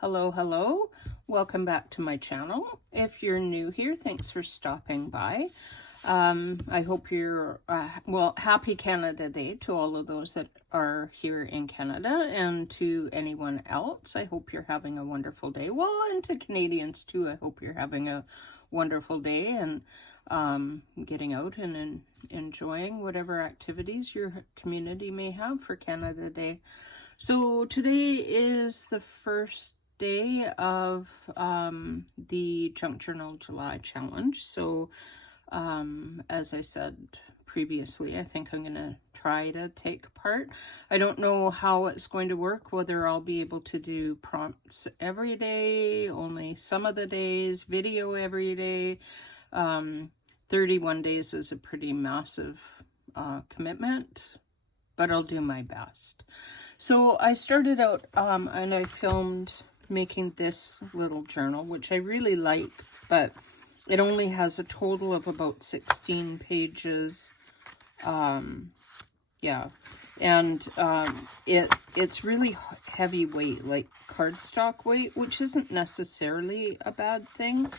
Hello, hello. Welcome back to my channel. If you're new here, thanks for stopping by. I hope you're, happy Canada Day to all of those that are here in Canada, and to anyone else, I hope you're having a wonderful day. Well, and to Canadians too, I hope you're having a wonderful day and getting out and enjoying whatever activities your community may have for Canada Day. So today is the first day of the Junk Journal July challenge. So as I said previously, I think I'm going to try to take part. I don't know how it's going to work, whether I'll be able to do prompts every day, only some of the days, video every day. 31 days is a pretty massive commitment, but I'll do my best. So I started out and I filmed making this little journal, which I really like, but it only has a total of about 16 pages. Yeah, and it's really heavyweight, like cardstock weight, which isn't necessarily a bad thing.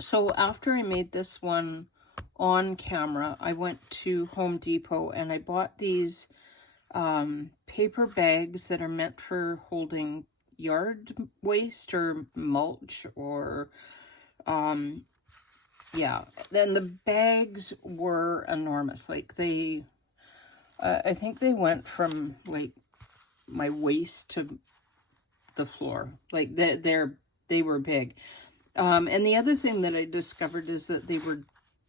So after I made this one on camera, I went to Home Depot and I bought these paper bags that are meant for holding yard waste or mulch or yeah. Then the bags were enormous. Like they I think they went from like my waist to the floor. Like they were big. And the other thing that I discovered is that they were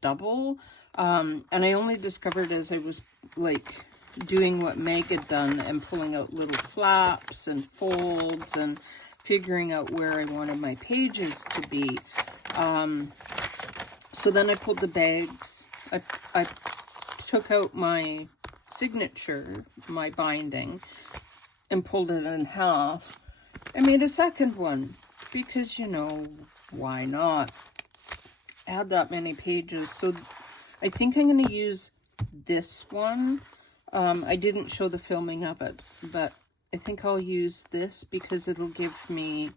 double. And I only discovered as I was like doing what Meg had done and pulling out little flaps and folds and figuring out where I wanted my pages to be. So then I pulled the bags. I took out my signature, my binding, and pulled it in half. I made a second one because, you know, why not? Add that many pages. So I think I'm going to use this one. I didn't show the filming of it, but I think I'll use this because it'll give me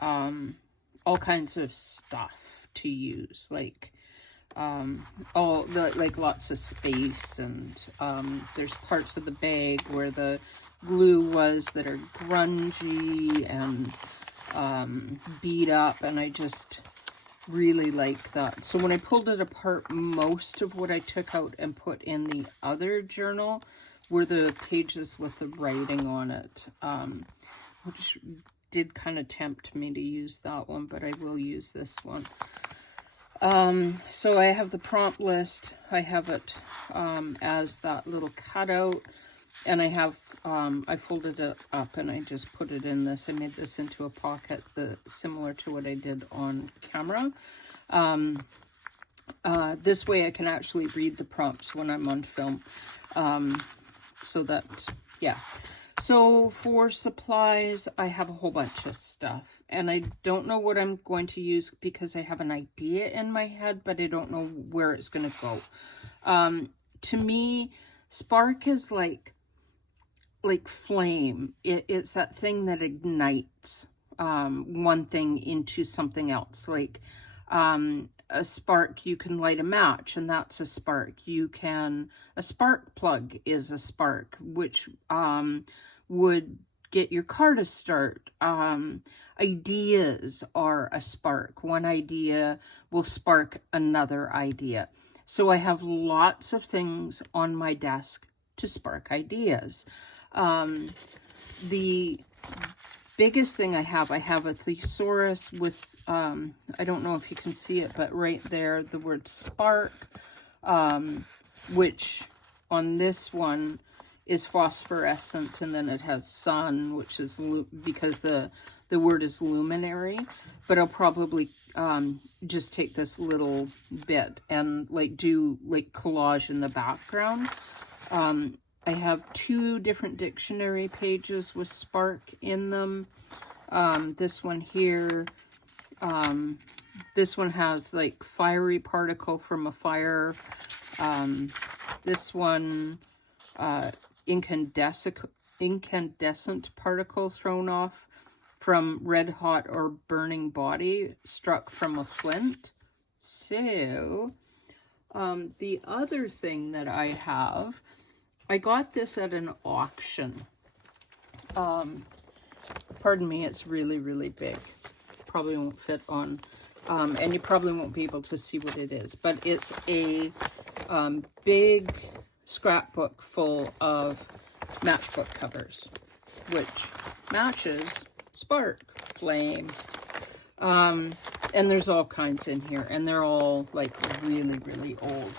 all kinds of stuff to use, like like lots of space, and there's parts of the bag where the glue was that are grungy and beat up, and I just really like that. So when I pulled it apart, most of what I took out and put in the other journal were the pages with the writing on it, which did kind of tempt me to use that one, but I will use this one. So I have the prompt list. I have it as that little cutout, and I have I folded it up and I just put it in this. I made this into a pocket similar to what I did on camera. This way I can actually read the prompts when I'm on film. So that, yeah. So for supplies, I have a whole bunch of stuff. And I don't know what I'm going to use because I have an idea in my head, but I don't know where it's going to go. To me, spark is like flame. It's that thing that ignites one thing into something else. Like a spark, you can light a match, and that's a spark. A spark plug is a spark, which would get your car to start. Ideas are a spark. One idea will spark another idea. So I have lots of things on my desk to spark ideas. The biggest thing I have a thesaurus with, I don't know if you can see it, but right there, the word spark, which on this one is phosphorescent, and then it has sun, which is because the word is luminary, but I'll probably just take this little bit and like do like collage in the background. I have 2 different dictionary pages with spark in them. This one here, this one has like fiery particle from a fire. This one, incandescent incandescent particle thrown off from red hot or burning body struck from a flint. So, the other thing that I have, I got this at an auction. Pardon me, it's really, really big. Probably won't fit on, and you probably won't be able to see what it is, but it's a big scrapbook full of matchbook covers, which matches spark, flame, and there's all kinds in here, and they're all like really, really old.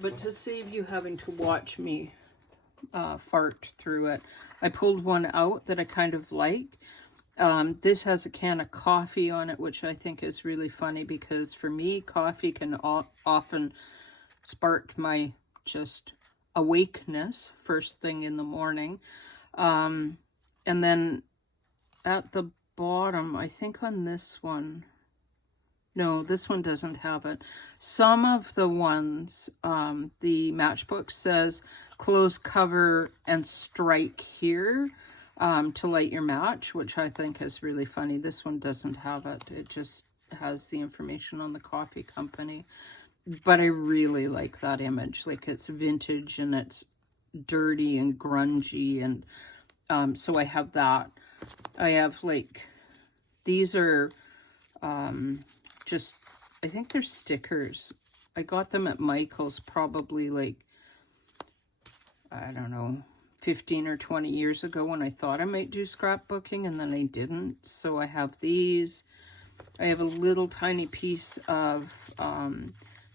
But to save you having to watch me fart through it, I pulled one out that I kind of like. This has a can of coffee on it, which I think is really funny because for me, coffee can often spark my just awakeness first thing in the morning. And then at the bottom, I think on this one, no, this one doesn't have it. Some of the ones, the matchbook says close cover and strike here to light your match, which I think is really funny. This one doesn't have it. It just has the information on the coffee company. But I really like that image. Like, it's vintage and it's dirty and grungy, and so I have that. I have, like, these are just, I think they're stickers. I got them at Michael's probably, like, I don't know, 15 or 20 years ago when I thought I might do scrapbooking, and then I didn't. So I have these. I have a little tiny piece of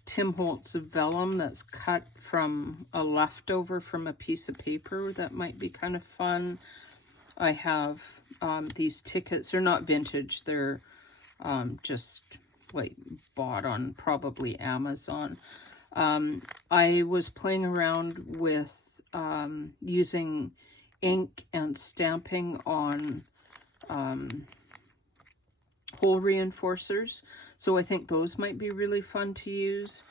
Tim Holtz vellum that's cut from a leftover from a piece of paper that might be kind of fun. I have these tickets. They're not vintage. They're just like bought on probably Amazon. I was playing around with using ink and stamping on hole reinforcers. So I think those might be really fun to use.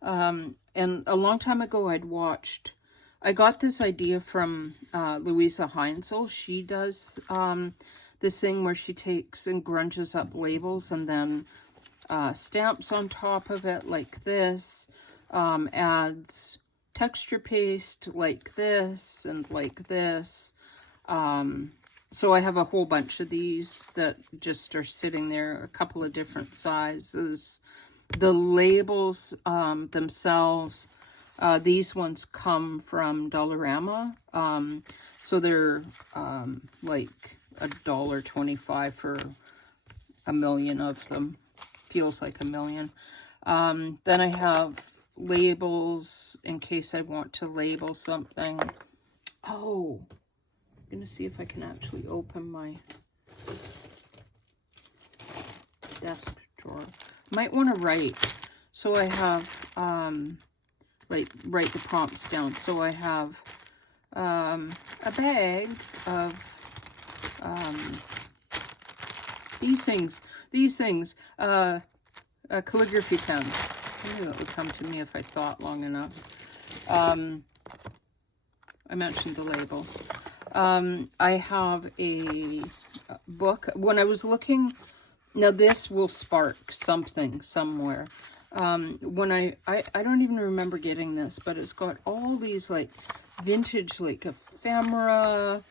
And a long time ago I got this idea from Louisa Heinzel. She does this thing where she takes and grunges up labels and then stamps on top of it like this, adds texture paste like this and like this. So I have a whole bunch of these that just are sitting there, a couple of different sizes. The labels themselves, these ones come from Dollarama. So they're like $1.25 for a million of them. Feels like a million. Then I have labels in case I want to label something. Oh, I'm going to see if I can actually open my desk drawer. Might want to write. So I have, like, write the prompts down. So I have a bag of these things, a calligraphy pen. I knew it would come to me if I thought long enough. I mentioned the labels. I have a book. When I was looking, now this will spark something somewhere. When I don't even remember getting this, but it's got all these like vintage, like ephemera,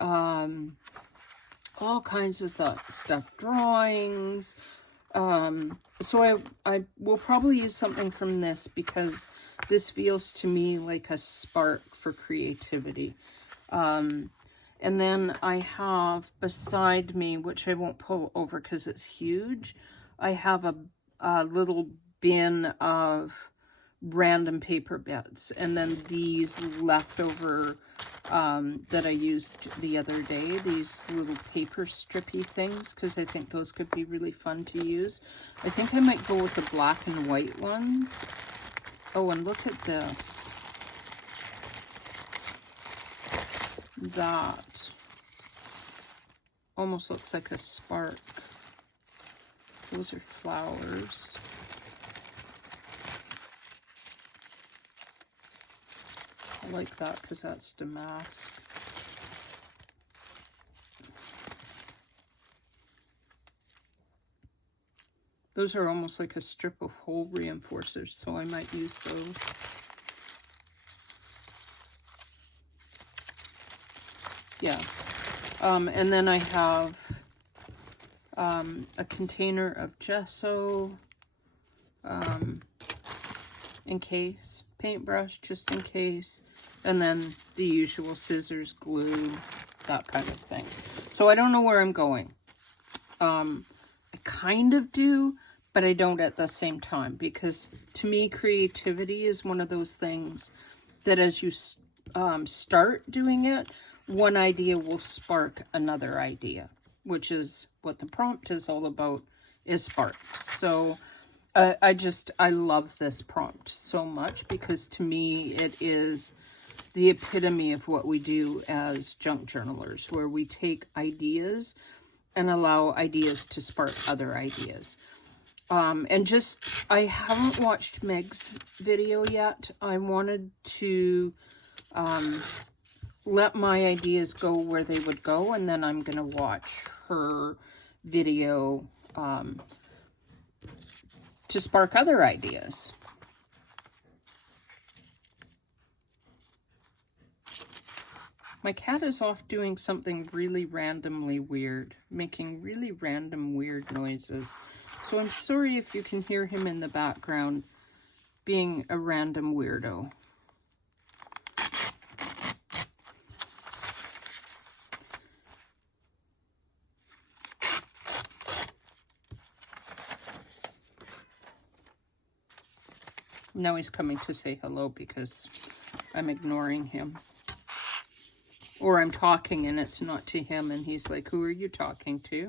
all kinds of stuff, drawings. So I will probably use something from this because this feels to me like a spark for creativity. And then I have beside me, which I won't pull over because it's huge, I have a little bin of random paper bits, and then these leftover that I used the other day, these little paper strippy things, because I think those could be really fun to use. I think I might go with the black and white ones. Oh, and look at this. That almost looks like a spark. Those are flowers. I like that because that's damask. Those are almost like a strip of hole reinforcers, so I might use those. Yeah. And then I have a container of gesso in case, paintbrush just in case, and then the usual scissors, glue, that kind of thing. So I don't know where I'm going. I kind of do, but I don't at the same time, because to me creativity is one of those things that as you start doing it, one idea will spark another idea, which is what the prompt is all about, is sparks. So I love this prompt so much, because to me it is the epitome of what we do as junk journalers, where we take ideas and allow ideas to spark other ideas. And just, I haven't watched Meg's video yet. I wanted to let my ideas go where they would go, and then I'm going to watch her video to spark other ideas. My cat is off doing something really randomly weird, making really random weird noises. So I'm sorry if you can hear him in the background being a random weirdo. Now he's coming to say hello because I'm ignoring him. Or I'm talking and it's not to him, and he's like, who are you talking to?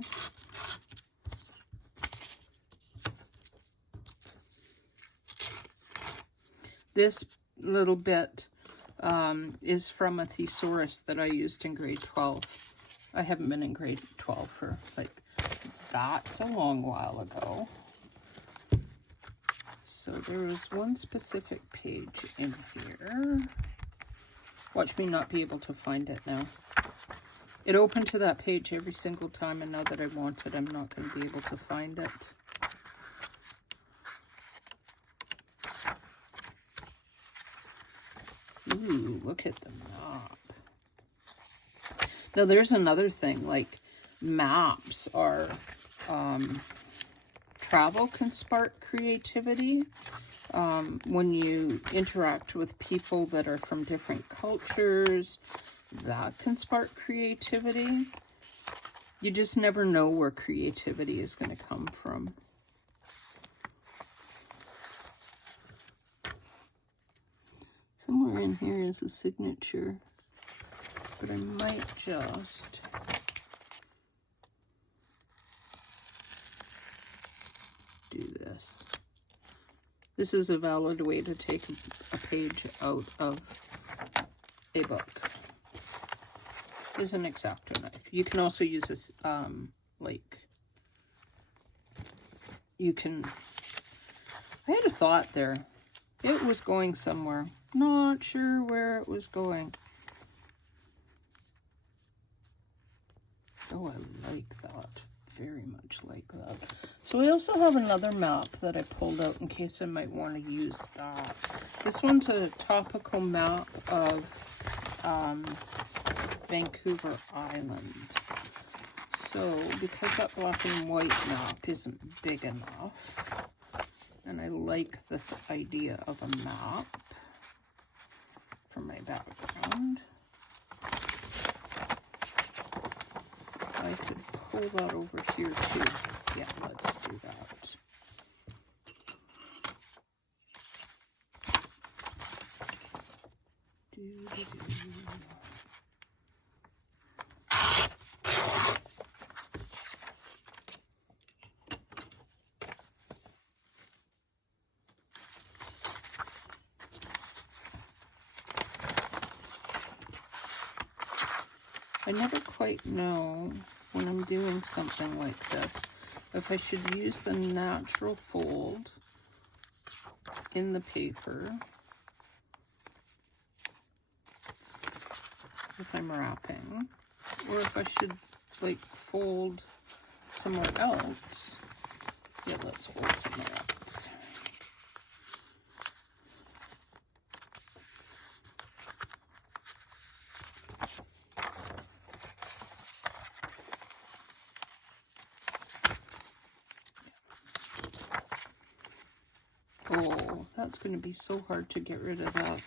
This little bit is from a thesaurus that I used in grade 12. I haven't been in grade 12 for, like, that's a long while ago. So there was one specific page in here. Watch me not be able to find it now. It opened to that page every single time, and now that I want it, I'm not going to be able to find it. Ooh, look at the map. Now there's another thing, like maps are, travel can spark creativity. When you interact with people that are from different cultures, that can spark creativity. You just never know where creativity is going to come from. Somewhere in here is a signature, but I might just... do this. This is a valid way to take a page out of a book. This is an X-Acto knife. You can also use this, like, you can, I had a thought there. It was going somewhere. Not sure where it was going. Oh, I like that. Very much like that. So I also have another map that I pulled out in case I might want to use that. This one's a topical map of Vancouver Island. So because that black and white map isn't big enough, and I like this idea of a map for my background, I could pull that over here too. Yeah, let's do that. I never quite know when I'm doing something like this if I should use the natural fold in the paper if I'm wrapping, or if I should like fold somewhere else Yeah, let's hold some else. Oh, that's going to be so hard to get rid of that.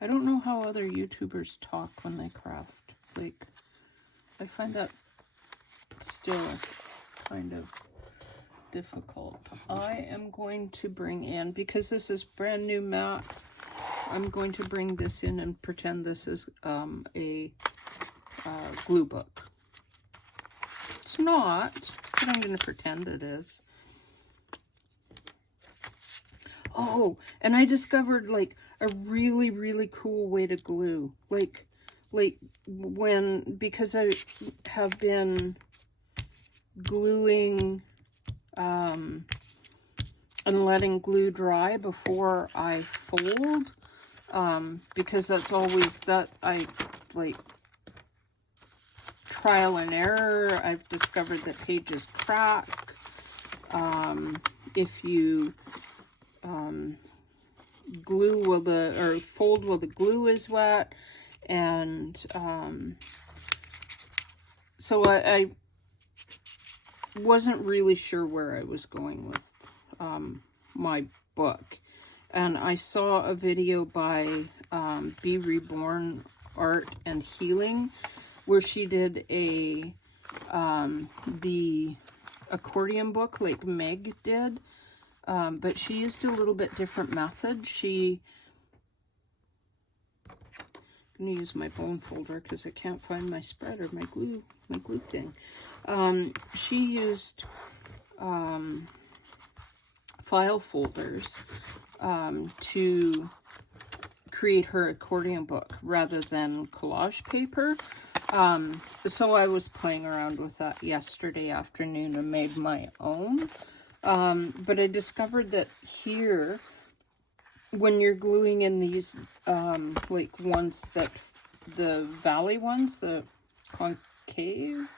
I don't know how other YouTubers talk when they craft. Like, I find that still kind of difficult. I am going to bring in, because this is brand new mat, I'm going to bring this in and pretend this is a glue book. It's not, but I'm going to pretend it is. Oh, and I discovered like a really, really cool way to glue. Like because I have been gluing and letting glue dry before I fold, because that's always that I like trial and error. I've discovered that pages crack if you glue while fold while the glue is wet, and so I wasn't really sure where I was going with my book, and I saw a video by Be Reborn Art and Healing where she did a the accordion book like Meg did. But she used a little bit different method. I'm going to use my bone folder because I can't find my spreader, my glue thing. She used file folders to create her accordion book rather than collage paper. So I was playing around with that yesterday afternoon and made my own. But I discovered that here, when you're gluing in these, like ones that, the valley ones, the concave,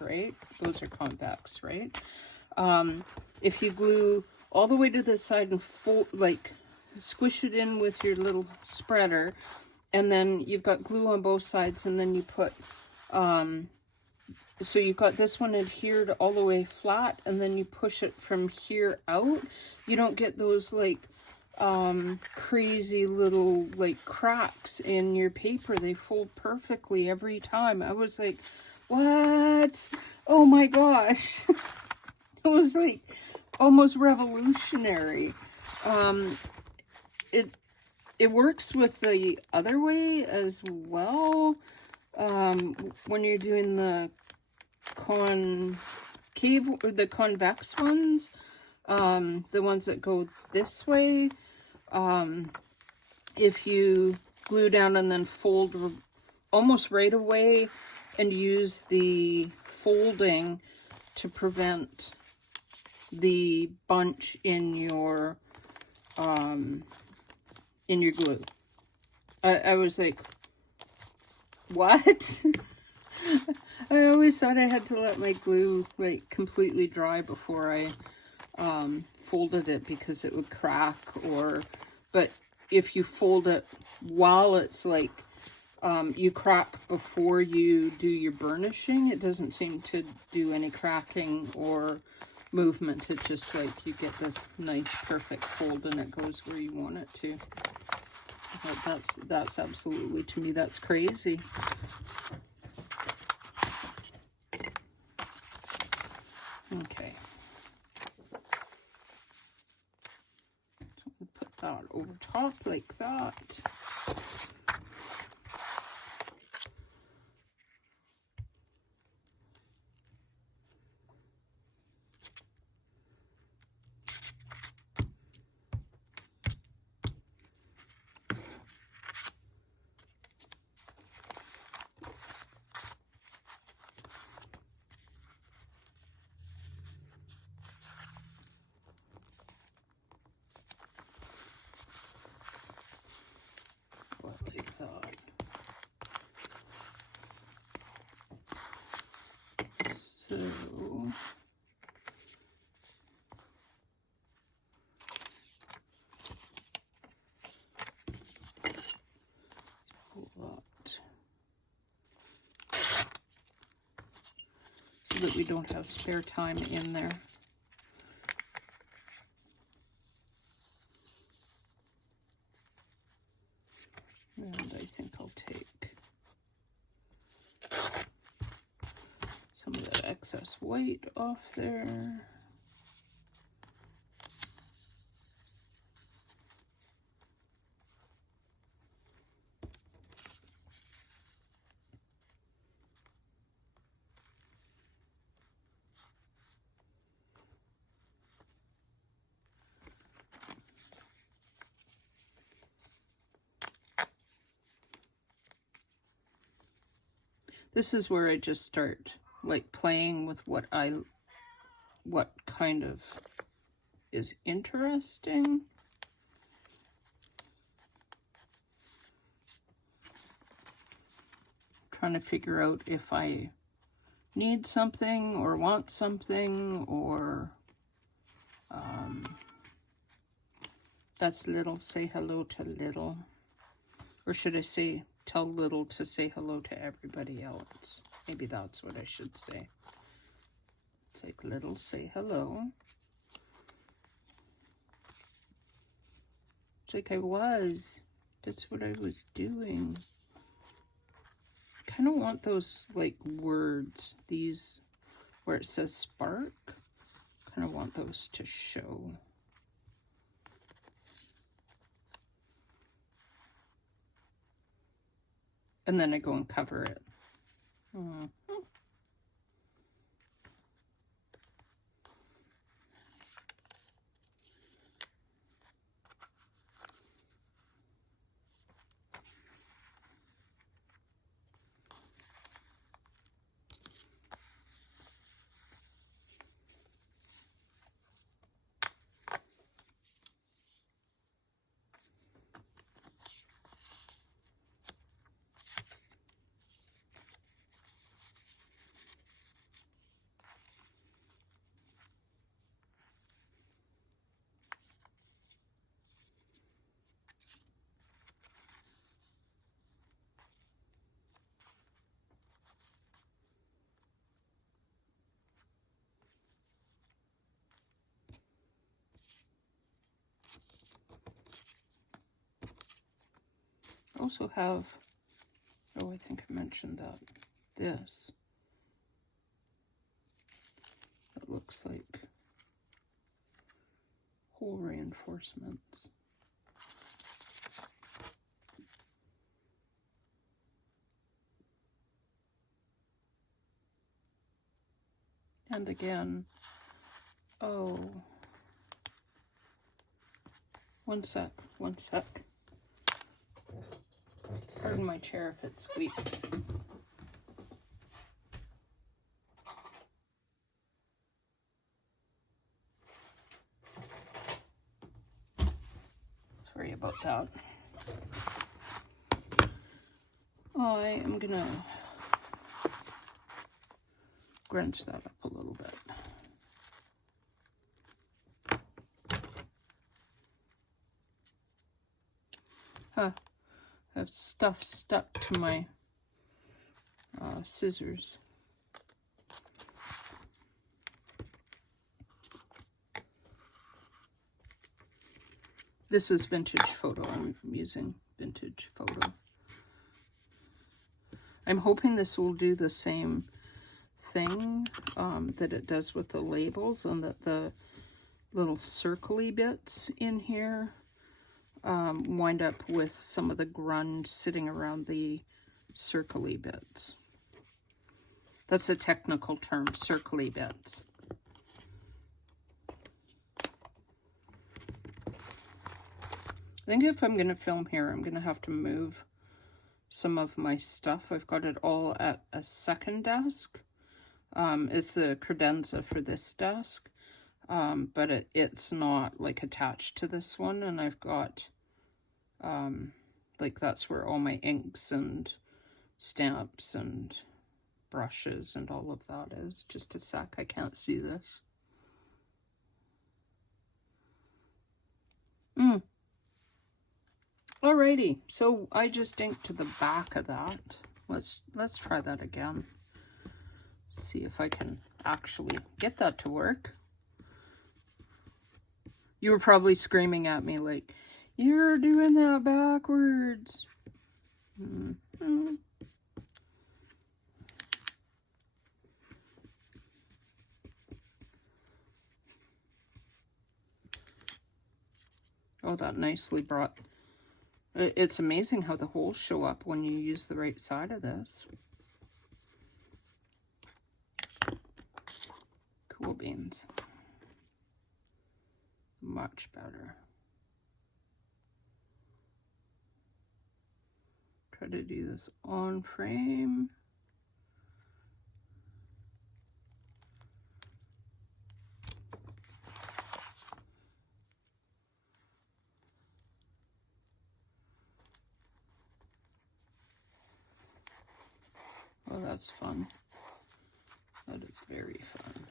right? Those are convex, right? If you glue all the way to this side and fold, like squish it in with your little spreader, and then you've got glue on both sides, and then you put, so you've got this one adhered all the way flat, and then you push it from here out. You don't get those like crazy little like cracks in your paper. They fold perfectly every time. I was like, what? Oh my gosh. It was like almost revolutionary. It works with the other way as well. When you're doing the concave or the convex ones, the ones that go this way, if you glue down and then fold almost right away and use the folding to prevent the bunch in your glue. I was like, what? I always thought I had to let my glue like completely dry before I folded it because it would crack, but if you fold it while it's like you crack before you do your burnishing, it doesn't seem to do any cracking or movement. It's just like you get this nice perfect fold and it goes where you want it to. But that's absolutely, to me, that's crazy. Okay. So we'll put that over top like that. So so that we don't have spare time in there. And I think I'll take some of that excess white off there. This is where I just start like playing with what kind of is interesting. Trying to figure out if I need something or want something, or that's little, say hello to little. Or should I say, tell little to say hello to everybody else? Maybe that's what I should say. It's like little, say hello. It's like I was. That's what I was doing. Kind of want those like words, these where it says spark. Kind of want those to show. And then I go and cover it. I also have, oh, I think I mentioned that, this. That looks like hole reinforcements. And again, oh, one sec. Pardon my chair if it squeaks. Sorry about that. I am gonna scrunch that up a little bit. Huh. I have stuff stuck to my scissors. This is vintage photo. I'm using vintage photo. I'm hoping this will do the same thing that it does with the labels, and that the little circly bits in here wind up with some of the grunge sitting around the circly bits. That's a technical term, circly bits. I think if I'm going to film here, I'm going to have to move some of my stuff. I've got it all at a second desk. It's the credenza for this desk, but it's not like attached to this one, and I've got like that's where all my inks and stamps and brushes and all of that is. Just a sec, I can't see this. Alrighty, so I just inked to the back of that. Let's try that again. See if I can actually get that to work. You were probably screaming at me like, you're doing that backwards. Oh, that nicely brought... It's amazing how the holes show up when you use the right side of this. Cool beans. Much better. Try to do this on frame. Oh, that's fun. That is very fun.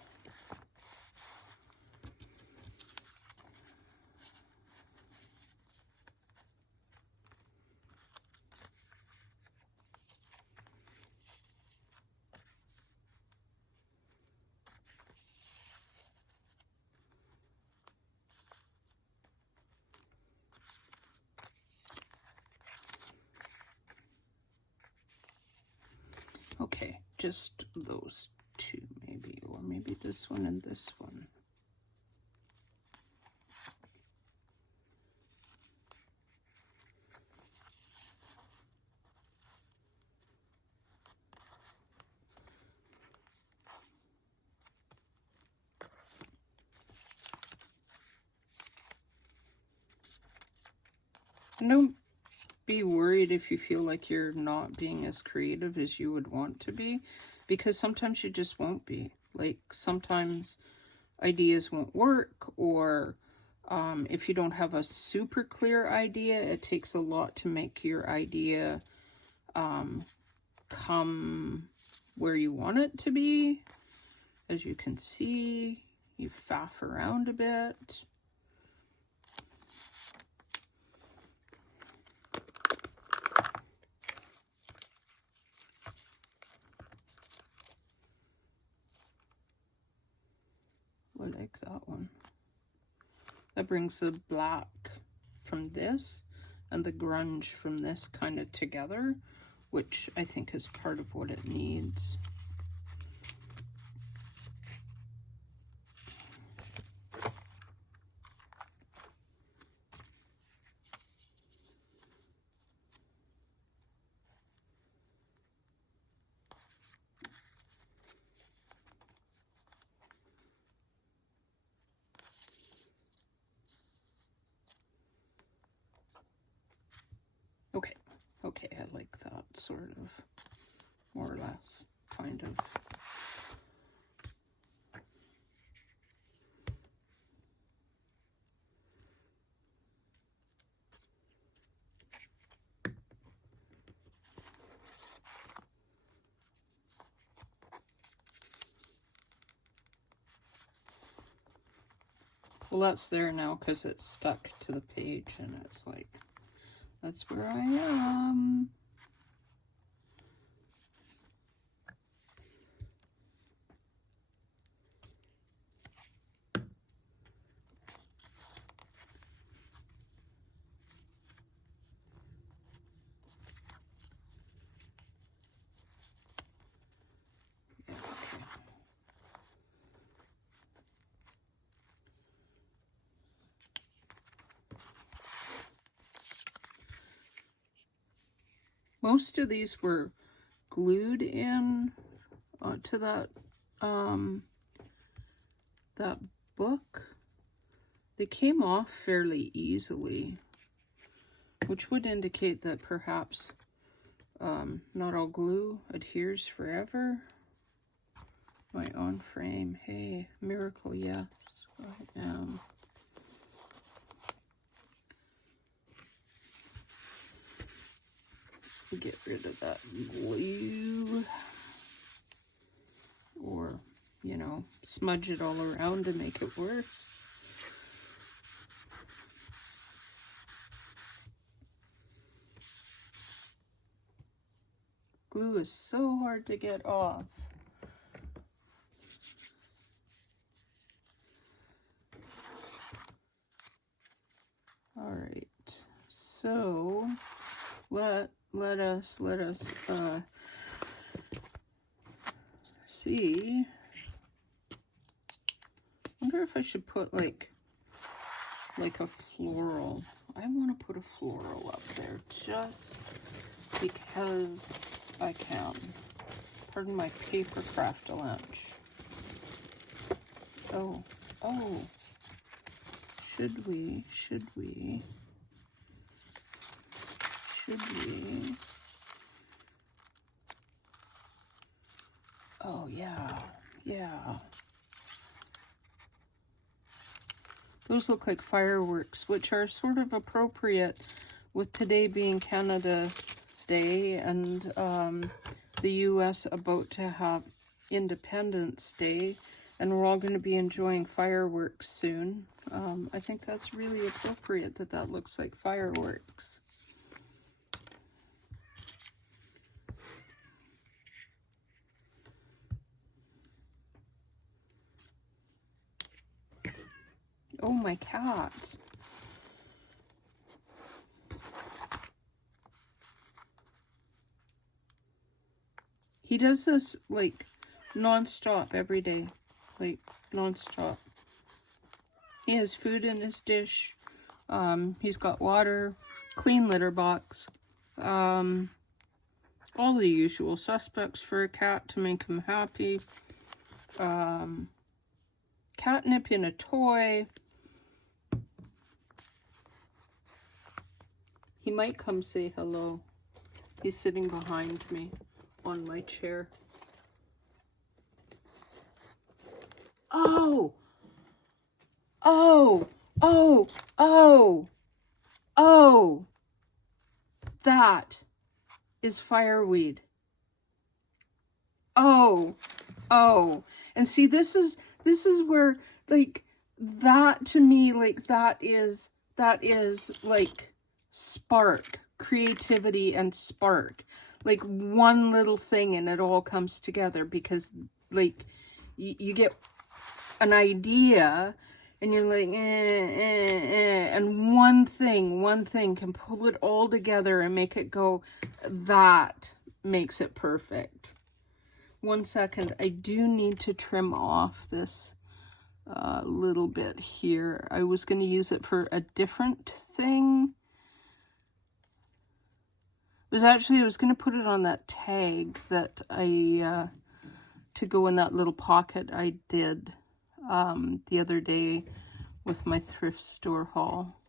Okay, just those two maybe, or maybe this one and this one. And don't be worried if you feel like you're not being as creative as you would want to be, because sometimes you just won't be. Like, sometimes ideas won't work, or if you don't have a super clear idea, it takes a lot to make your idea come where you want it to be. As you can see, you faff around a bit. I like that one. That brings the black from this and the grunge from this kind of together, which I think is part of what it needs. Okay, I like that sort of, more or less, kind of. Well, that's there now because it's stuck to the page, and it's like, that's where I am. Most of these were glued in to that that book. They came off fairly easily, which would indicate that perhaps not all glue adheres forever. My on frame, hey, miracle, yes, I am. Get rid of that glue. you know, smudge it all around to make it worse. Glue is so hard to get off. All right, so let us see. I wonder if I should put like a floral. I want to put a floral up there just because I can. Pardon my paper craft lunch. Oh, should we? Oh, yeah. Those look like fireworks, which are sort of appropriate with today being Canada Day and the U.S. about to have Independence Day, and we're all going to be enjoying fireworks soon. I think that's really appropriate that looks like fireworks. Oh, my cat. He does this like non-stop every day, like non-stop. He has food in his dish. He's got water, clean litter box, all the usual suspects for a cat to make him happy. Catnip in a toy. He might come say hello. He's sitting behind me on my chair. Oh! That is fireweed. Oh. And see, this is where, like, that to me, like, that is like spark, creativity and spark. Like one little thing and it all comes together, because like you get an idea and you're like, and one thing can pull it all together and make it go, that makes it perfect. 1 second, I do need to trim off this little bit here. I was going to use it for a different thing. I was going to put it on that tag that I, to go in that little pocket I did the other day with my thrift store haul.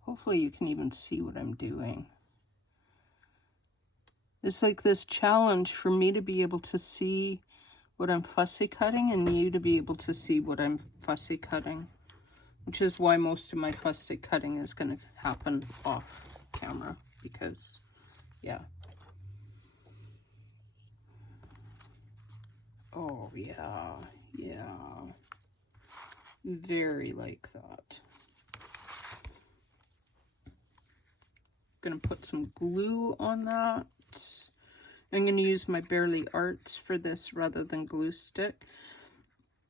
Hopefully you can even see what I'm doing. It's like this challenge for me to be able to see what I'm fussy cutting and you to be able to see what I'm fussy cutting, which is why most of my fussy cutting is going to happen off camera, because yeah. Oh yeah, very like that. Gonna put some glue on that. I'm going to use my Barely Arts for this rather than glue stick.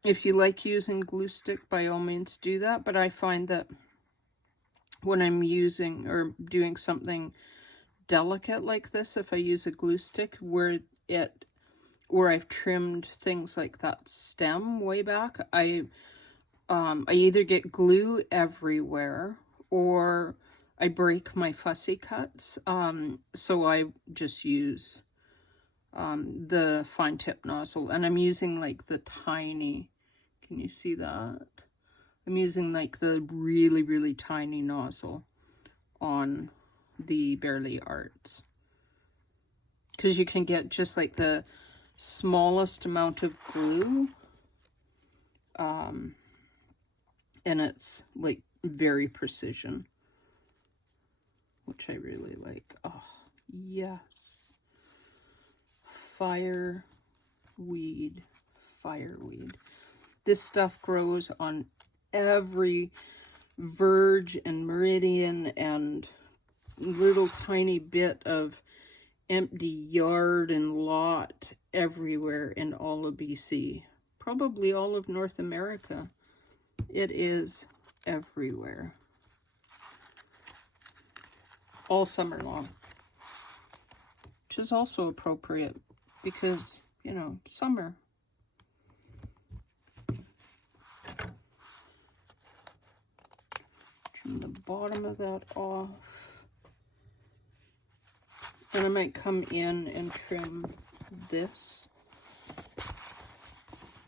If you like using glue stick, by all means do that, but I find that when I'm using or doing something delicate like this, if I use a glue stick where I've trimmed things like that stem way back, I either get glue everywhere or I break my fussy cuts. So I just use the fine tip nozzle, and I'm using like the tiny, can you see that? I'm using like the really, really tiny nozzle on the Barely Arts, because you can get just like the smallest amount of glue, and it's like very precision. which I really like. Oh, yes. Fireweed. Fireweed. This stuff grows on every verge and meridian and little tiny bit of empty yard and lot everywhere in all of BC. Probably all of North America. It is everywhere. All summer long. Which is also appropriate because, you know, summer. Trim the bottom of that off. And I might come in and trim this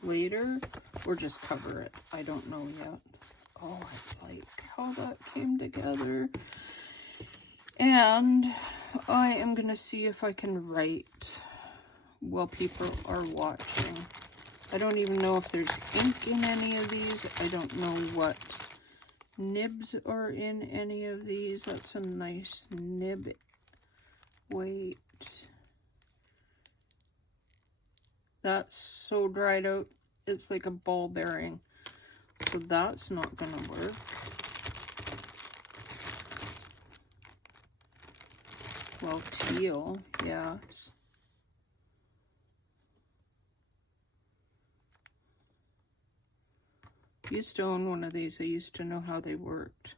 later or just cover it. I don't know yet. Oh, I like how that came together. And I am going to see if I can write while people are watching. I don't even know if there's ink in any of these. I don't know what nibs are in any of these. That's a nice nib. Wait. That's so dried out. It's like a ball bearing. So that's not going to work. Well, teal, yes. Used to own one of these. I used to know how they worked.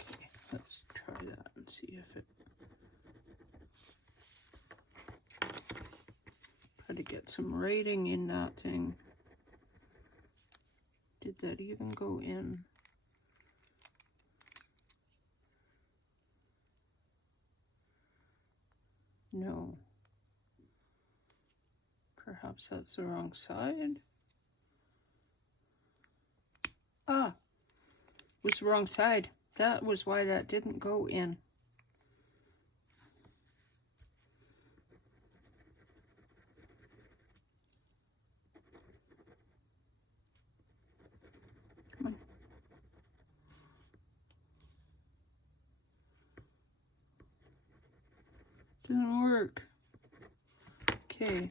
Okay, let's try that and see if it... Try to get some writing in that thing. Did that even go in? No. Perhaps that's the wrong side. Ah, it was the wrong side. That was why that didn't go in. Come on. Didn't work. Okay.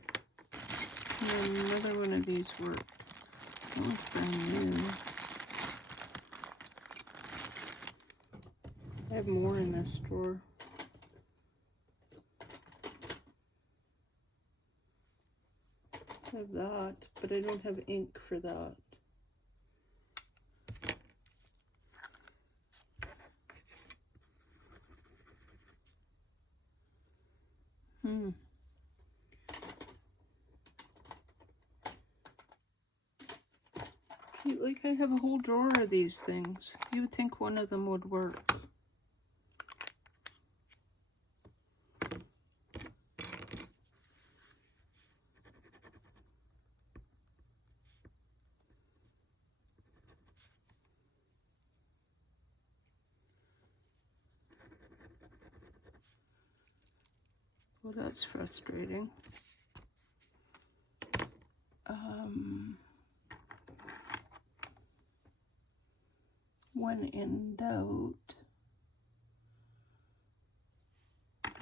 And then another one of these worked. That was brand new. I have more in this drawer. I have that, but I don't have ink for that. Like I have a whole drawer of these things. You would think one of them would work. Well, that's frustrating. When in doubt,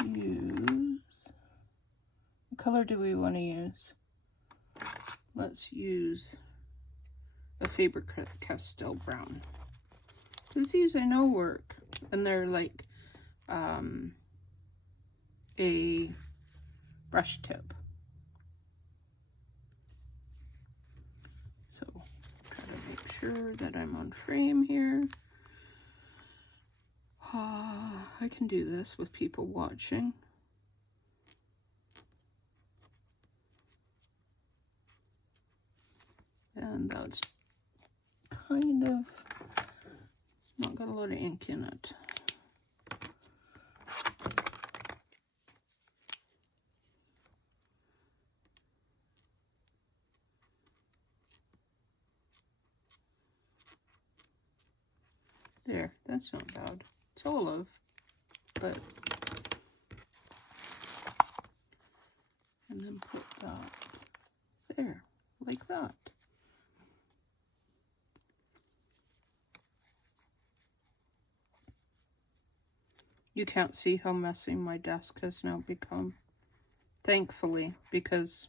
use... What color do we want to use? Let's use a Faber-Castell brown. Because these I know work. And they're like a brush tip. So try to make sure that I'm on frame here. I can do this with people watching. And that's kind of not got a lot of ink in it. There, that's not bad. It's olive, but... And then put that there, like like that. You can't see how messy my desk has now become. Thankfully, because,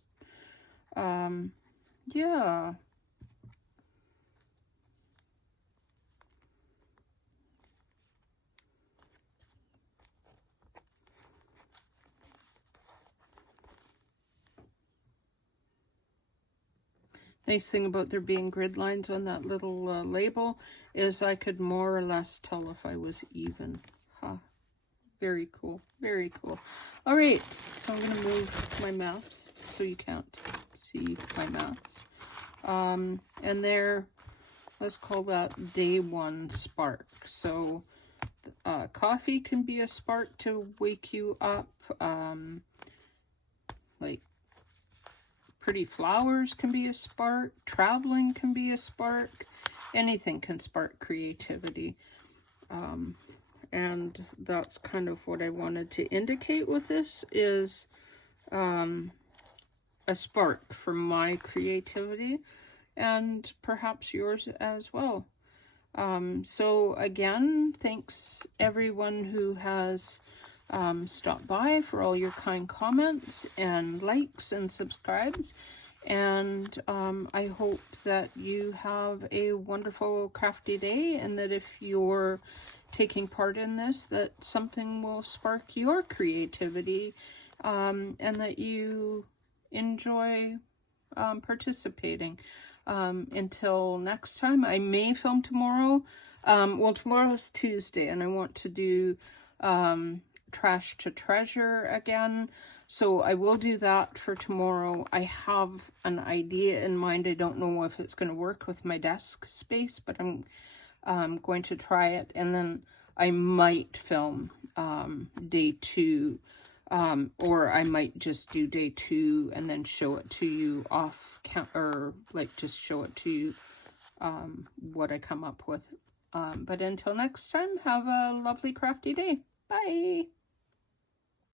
yeah. Nice thing about there being grid lines on that little label is I could more or less tell if I was even. Huh. Very cool. Very cool. All right. So I'm going to move my maps so you can't see my maps. And there, let's call that day one spark. So coffee can be a spark to wake you up. Like pretty flowers can be a spark. Traveling can be a spark. Anything can spark creativity. And that's kind of what I wanted to indicate with this is a spark for my creativity and perhaps yours as well. So again, thanks everyone who has stopped by for all your kind comments and likes and subscribes. And I hope that you have a wonderful crafty day, and that if you're taking part in this, that something will spark your creativity, and that you enjoy participating. Until next time, I may film tomorrow. Well, tomorrow's Tuesday, and I want to do Trash to Treasure again. So I will do that for tomorrow. I have an idea in mind. I don't know if it's going to work with my desk space, but I'm going to try it. And then I might film day 2. Or I might just do day 2 and then show it to you off or like just show it to you what I come up with. But until next time, have a lovely crafty day. Bye.